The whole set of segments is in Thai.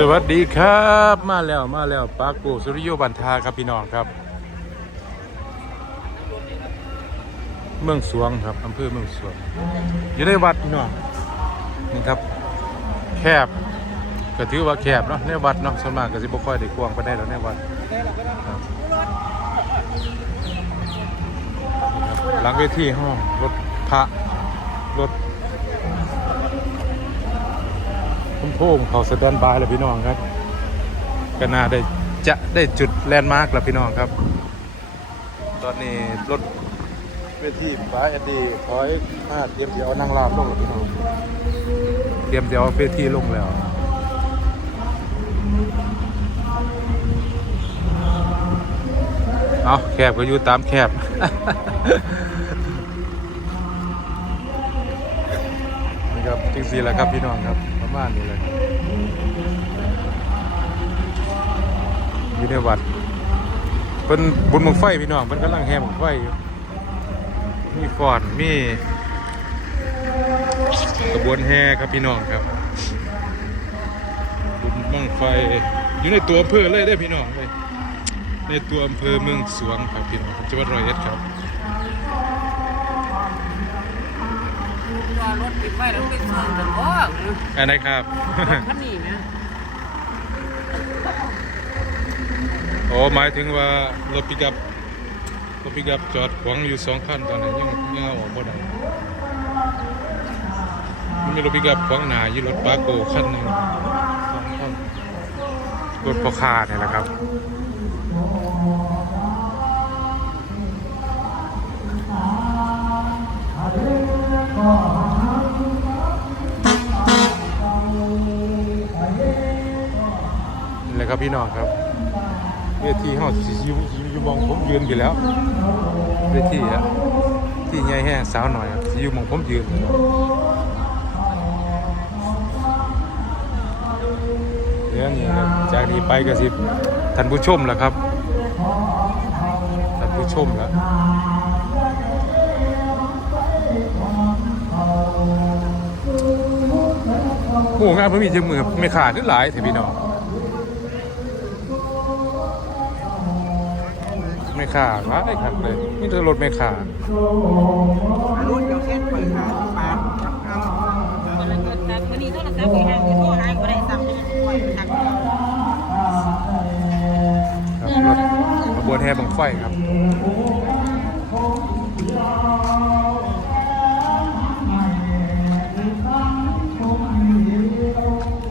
สวัสดีครับมาแล้วมาแล้วปากูสุริโยบันทาครับพี่น้องครับ เมืองสวงครับอำเภอเมืองสวง อยู่ในวัดพี่น้องนี่ครับ แคบก็ถือว่าแคบเนาะในวัดเนาะส่วนมากก็สิบ่ค่อยได้กว้างไปได้แล้วในวัดครับหลังเวทีห้องรถพระรถ พุ่มโพงเขาสแตนบายแล้วพี่น้องครับก็น่าได้จะได้จุดแลนด์มาร์กแล้วพี่น้องครับ ตอนนี้รถเวทีฟ้าเอดีคอยพาดเตรียมเดี๋ยวนั่งรามลงแล้วพี่น้องเตรียมเดี๋ยวเวทีลงแล้วเอาแคบก็อยู่ตามแคบนี่ครับจริงสีแหละครับพี่น้องครับ ประมาณนี้เลย อยู่ในวัดเป็นบุญบังไฟพี่น้องเป็นกำลังแห่บังไฟอยู่ มีก่อนมีกระบวนแห่ครับพี่น้องครับ บุญบังไฟ อยู่ในตัวอำเภอเลยได้พี่น้องเลยในตัวอำเภอเมืองสวงครับพี่น้องจังหวัดร้อยเอ็ดครับ รถติดไฟแล้วติดเมืองแต่ว่าอันไหนครับ คันนี้นะโอ้หมายถึงว่ารถปิกับรถปิกับจอดขวางอยู่สองคันตอนนั้นยังยังเอาออกบ่ได้มันมีรถปิกับขวางหน้าอยู่รถปาโกคันหนึ่งสองคันรถพอคาเนี่ยแหละครับ นะครับพี่น้องครับเวทีเฮาสิอยู่อยู่มองผมยืนอยู่แล้วเวทีอะที่ใหญ่แห้งสาวหน่อยสิอยู่มองผมยืนเดี๋ยวนี้ครับจากนี้ไปก็สิท่านผู้ชมแหละครับท่านผู้ชมแล้วโอ้งานพิ่มีจังมือไม่ขาดหรือหลายเถอะพี่น้อง ม่ขาดร้ายครับเลยนี่เธอรถไม่ขาดรุ่นเดียวเส้นเปิดหาปาดกับเอาวันนี้โทรศัพท์ไปห่างกันโทรหาก็ได้ซ้ำยังปล่อยทักครับรถขบวนแห่บังไฟครับ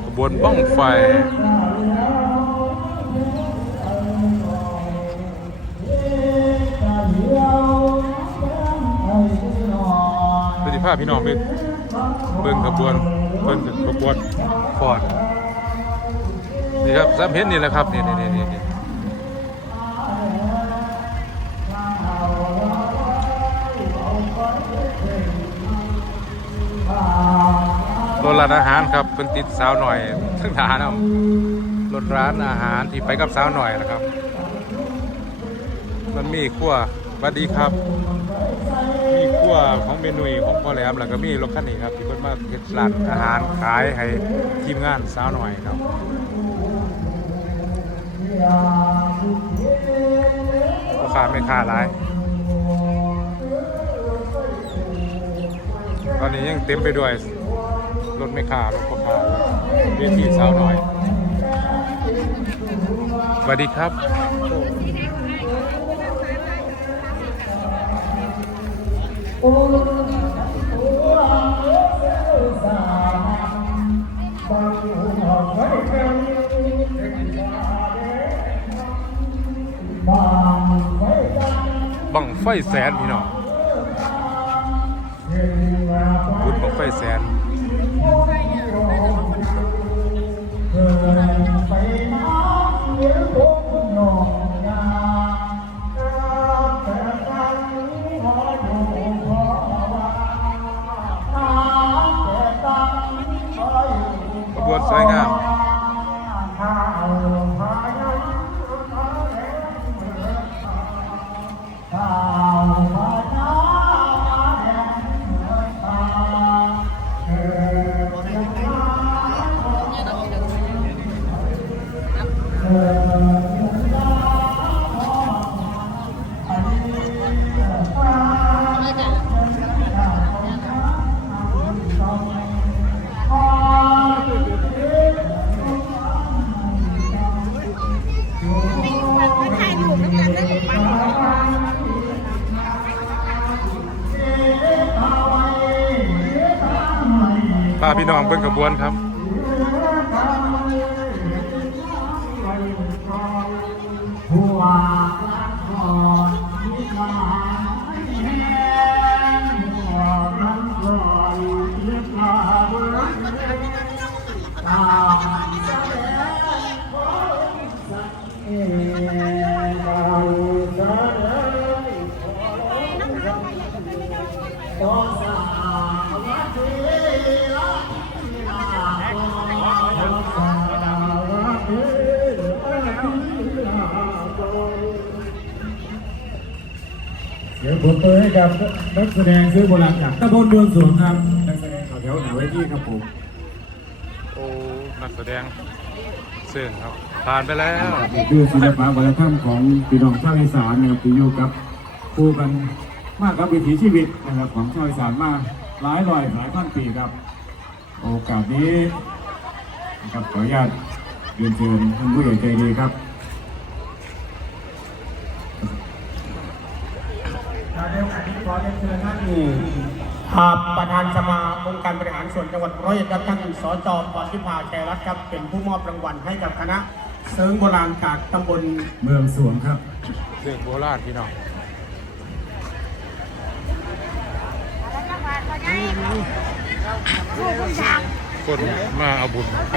ขบวนบ้องไฟ ปฏิภาพี่น้องเป็นเบิ่งขบวนเบิ่งขบวนฟอร์ดนี่ครับซ้ำเห็นนี่แหละครับนี่นี่นี่นี่นี่รถร้านอาหารครับเป็นติดสาวหน่อยทั้งทานครับรถร้านอาหารที่ไปกับสาวหน่อยนะครับ มันมีขั้วสวัสดีครับ ขั้วของเมนูของพ่อแหลมแล้วก็มีรถคันนี้ครับที่เพิ่นมาเฮ็ดร้านอาหารขายให้ทีมงานสาวหน่อยครับราคาไม่ค่าหลาย ตอนนี้ยังเต็มไปด้วยรถไม่ขารถพกขาเวทีสาวหน่อยสวัสดีครับ บังไฟแสนพี่น้องบุญบังไฟแสน พี่น้องเบิ่งขบวนครับ ดี๋ยวผมเปิดให้กับนักแสดงซื้อโบราณจากตำบลเมืองสวนครับ นักแสดงเขาแถวหนาเวทีครับผมโอ้นักแสดงเสื่อครับ ผ่านไปแล้วนี่คือศิลปะวัฒนธรรมของพี่น้องชาวอีสานนะครับที่อยู่กับคู่กันมากกับวิถีชีวิตนะครับของชาวอีสานมาหลายร้อยหลายพันปีครับ โอกาสนี้นะครับขออนุญาตเรียนเชิญท่านผู้ใหญ่ใจดีครับ ในโอกาสนี้ขอเรียนเชิญท่านอ่า ประธานสมาองค์การบริหารส่วนจังหวัดร้อยเอ็ดครับท่านสจปอนทิพาแครัตครับ เป็นผู้มอบรางวัลให้กับคณะเสริงโบราณจากตำบลเมืองสวงครับเสื่อโบราณพี่น้องคนมาเอาบุญไป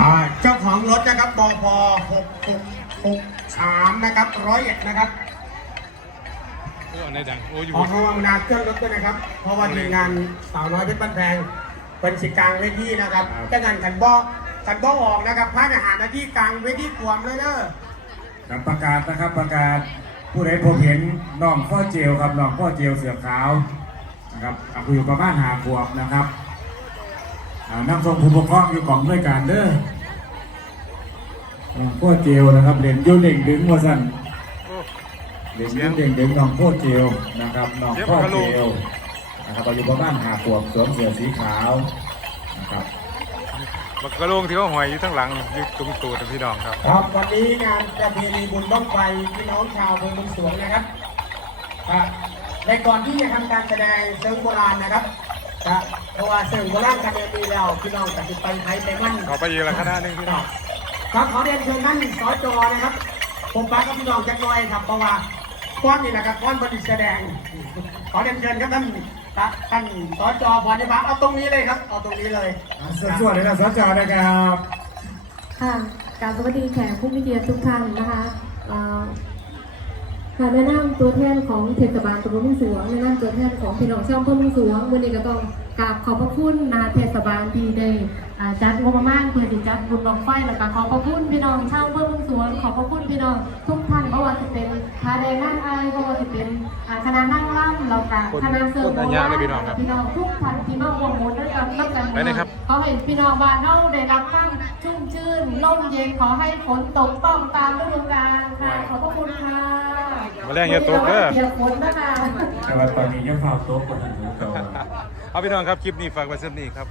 อ่าเจ้าของรถนะครับบพ6663นะครับร้อยเอ็ดนะครับ โอ้อันไหนดังโอ้อยู่ขอระวังนาเครื่องรถด้วยนะครับ เพราะว่าทีมงานสาวน้อยเพชรบ้านแพงเป็นสิกลางเวทีนะครับ จะงานกันบ่กันบ่ออกนะครับพระอาหารหน้าที่กลางเวทีกวมเลยเด้อ ครับประกาศนะครับประกาศผู้ใดพบเห็นน้องพ่อเจลครับน้องพ่อเจลเสือขาวนะครับอายุประมาณหาขวบนะครับอ่านำส่งผู้ปกครองอยู่กล่องด้วยการเด้อน้องพ่อเจลนะครับเล่นอยูเด่งดึงว่าสั่น โอ้เล่นอยูเด่งดึงน้องพ่อเจลนะครับน้องพ่อเจลนะครับอายุประมาณหาขวบสวมเสื้อสีขาวนะครับบักกระโลงที่เขาหอยอยู่ทั้งหลังอยู่ตรงตูดนะพี่น้องครับ ครับวันนี้งานประเพณีบุญบ้างไฟพี่น้องชาวเมืองบุญสวงนะครับครับในก่อนที่จะทำการแสดงเชิงโบราณนะครับครับเพราะว่าเชิงโบราณกันมีแล้วพี่น้องจะติดไปไทยไปมั่นเขาไปอีกละคณะหนึงพี่น้องครับขอเรียนเชิญท่านสจนะครับผมป้ากับพี่น้องจักหน้อยครับเพราะว่า ก้อนนี่นะครับก้อนบริแสดง ขอเรียนเชิญครับท่านท่านสจพรนิพักเอาตรงนี้เลยครับ เอาตรงนี้เลยส่วนๆเลยนะสจนะครับค่ะกรารสวัสดีแขกผู้มีเกียรติทุกท่านนะคะเอ่อค่ะแนะนำตัวแทนของเทศบาลตำบลมุ่งสวงแนะนำตัวแทนของพี่น้องชาวอำเภอมุ่งสวงวันนี้ก็ต้อง กราบขอบพระคุณนาเทศบาลที่ได้อ่าจัดงบประมาณเพื่อที่จัดบุญบังไฟแล้วก็ขอบพระคุณพี่น้องชาวอำเภอมุ่งสวงขอบพระคุณพี่น้องทุกท่านเพราะว่าจะเป็นคาแดงนั่งไอายเพราะว่าจะเป็นอ่าคณะนั่งล่ำเราก็คณะเสริมคนอัญญาเลยพี่น้องครับพี่น้องทุกท่านที่มาร่วมบุญด้วยกันร่วมกันไปเลยครับขอให้พี่น้องบ้านเฮาได้รับความชุ่มชื่นร่มเย็นขอให้ฝนตกต้องตามฤดูกาลค่ะขอบพระคุณค่ะมาแรงอย่าตกเด้อเดี๋ยวฝนนะคะแต่ว่าตอนนี้ยังเฝ้าโต๊ะกว่าถึงเก่า เอาพี่น้องครับคลิปนี้ฝากไว้เส้นนี้ครับ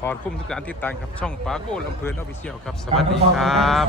ขอบคุณทุกการติดตามครับช่องปาโก้ลำเพลินออฟฟิเชียลครับ สวัสดีครับ